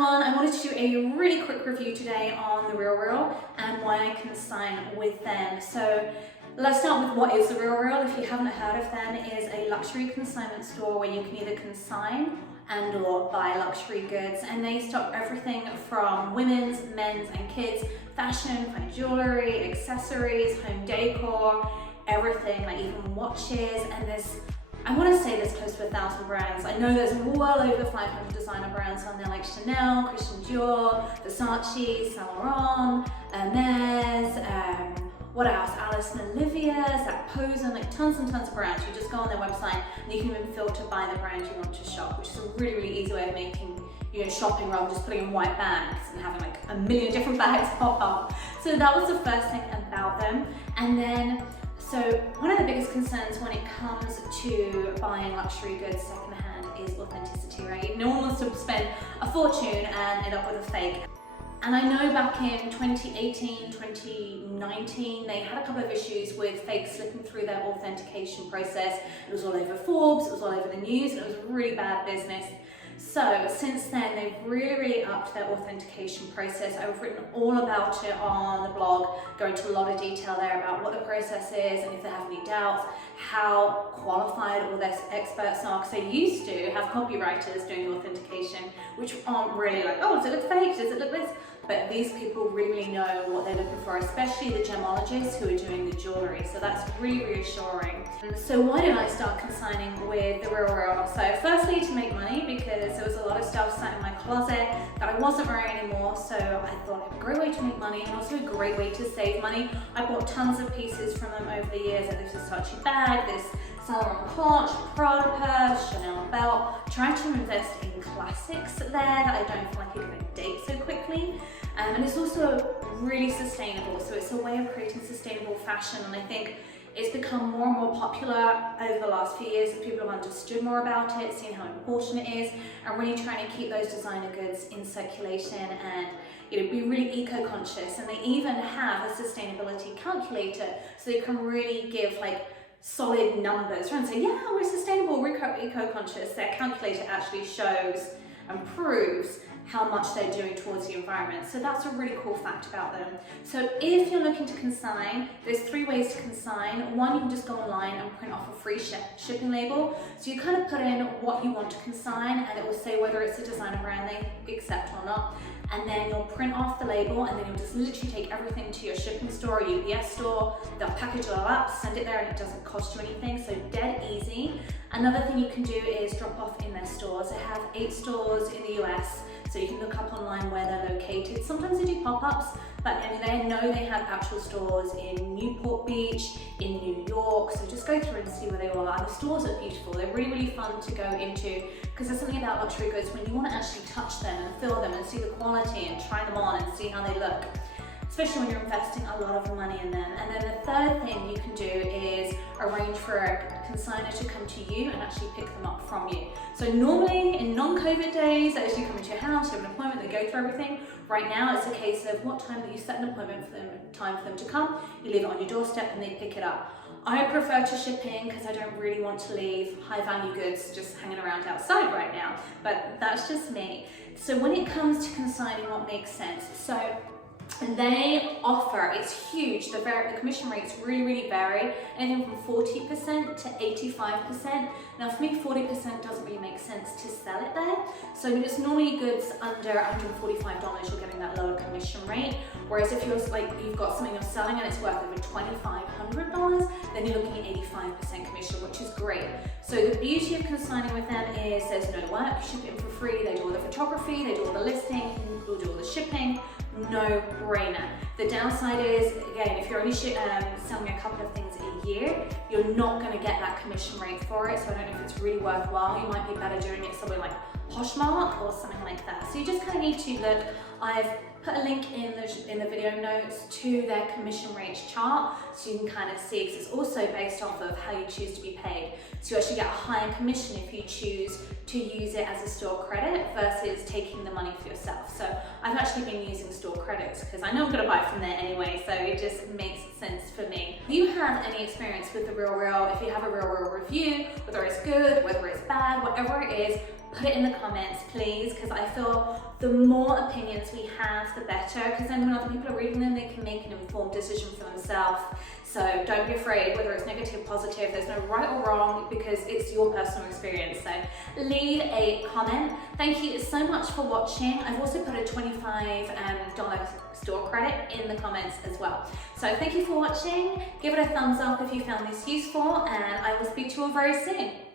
everyone, I wanted to do a really quick review today on The RealReal and why I consign with them. So let's start with what is The RealReal. If you haven't heard of them, it is a luxury consignment store where you can either consign and or buy luxury goods, and they stock everything from women's, men's and kids, fashion, fine jewellery, accessories, home decor, everything, like even watches, and I want to say there's close to 1,000 brands. I know there's well over 500 designer brands on there, like Chanel, Christian Dior, Versace, Saint Laurent, Hermes, what else? Alice and Olivia's, that Posen, like tons and tons of brands. You just go on their website and you can even filter by the brand you want to shop, which is a really, really easy way of making shopping rather than just putting in white bags and having like a million different bags pop up. So that was the first thing about them. And then, so one of the biggest concerns when it comes to buying luxury goods secondhand is authenticity, right? No one wants to spend a fortune and end up with a fake. And I know back in 2018, 2019, they had a couple of issues with fakes slipping through their authentication process. It was all over Forbes, it was all over the news, and it was a really bad business. So since then, they've really upped their authentication process. I've written all about it on the blog, going into a lot of detail there about what the process is and if they have any doubts, how qualified all their experts are, because they used to have copywriters doing the authentication, which aren't really like, oh, does it look fake? Does it look this? But these people really know what they're looking for, especially the gemologists who are doing the jewellery. So that's really reassuring. So why did I start consigning with The RealReal? So firstly, to make money, because there was a lot of stuff sat in my closet that I wasn't wearing anymore. So I thought it was a great way to make money and also a great way to save money. I bought tons of pieces from them over the years, like this Versace bag, this Saint Laurent clutch, Prada purse, Chanel belt. Trying to invest in classics there that I don't feel like you're going to date so quickly. And it's also really sustainable, so it's a way of creating sustainable fashion, and I think it's become more and more popular over the last few years as people have understood more about it, seen how important it is, and really trying to keep those designer goods in circulation and be really eco-conscious. And they even have a sustainability calculator, so they can really give like solid numbers and say, yeah, we're sustainable, we're eco-conscious. Their calculator actually shows and proves how much they're doing towards the environment. So that's a really cool fact about them. So if you're looking to consign, there's 3 ways to consign. One, you can just go online and print off a free shipping label. So you kind of put in what you want to consign and it will say whether it's a designer brand they accept or not. And then you'll print off the label and then you'll just literally take everything to your shipping store or UPS store. They'll package it all up, send it there, and it doesn't cost you anything, so dead easy. Another thing you can do is drop off in their stores. They have 8 stores in the US, so you can look up online where they're located. Sometimes they do pop-ups, but they know they have actual stores in Newport Beach, in New York, so just go through and see where they are. And the stores are beautiful. They're really fun to go into, because there's something about luxury goods when you want to actually touch them and feel them and see the quality and try them on and see how they look, especially when you're investing a lot of money in them. And then the third thing you can do is arrange for a consigner to come to you and actually pick them up from you. So normally in non-COVID days, they actually come into your house, you have an appointment, they go through everything. Right now it's a case of what time that you set an appointment for them, time for them to come, you leave it on your doorstep and they pick it up. I prefer to ship in because I don't really want to leave high value goods just hanging around outside right now, but that's just me. So when it comes to consigning, what makes sense? So they offer, it's huge, the commission rates really vary, anything from 40% to 85%. Now for me, 40% doesn't really make sense to sell it there. So it's normally goods under $145, you're getting that lower commission rate. Whereas if you're like, you've got something you're selling and it's worth over $2,500, then you're looking at 85% commission, which is great. So the beauty of consigning with them is there's no work, you ship it in for free, they do all the photography, they do all the listing, they'll do all the shipping. No brainer. The downside is, again, if you're only selling a couple of things a year, you're not going to get that commission rate for it. So I don't know if it's really worthwhile. You might be better doing it somewhere like Poshmark or something like that. So you just kind of need to look. I've put a link in the video notes to their commission rates chart, so you can kind of see, because it's also based off of how you choose to be paid. So you actually get a higher commission if you choose to use it as a store credit versus taking the money for yourself. So I've actually been using store credits because I know I'm going to buy from there anyway, so it just makes sense for me. If you have any experience with The RealReal, if you have a RealReal review, whether it's good, whether it's bad, whatever it is, put it in the comments, please, because I feel the more opinions we have, the better, because then when other people are reading them, they can make an informed decision for themselves. So don't be afraid, whether it's negative, positive, there's no right or wrong, because it's your personal experience. So leave a comment. Thank you so much for watching. I've also put a $25 store credit in the comments as well. So thank you for watching. Give it a thumbs up if you found this useful, and I will speak to you all very soon.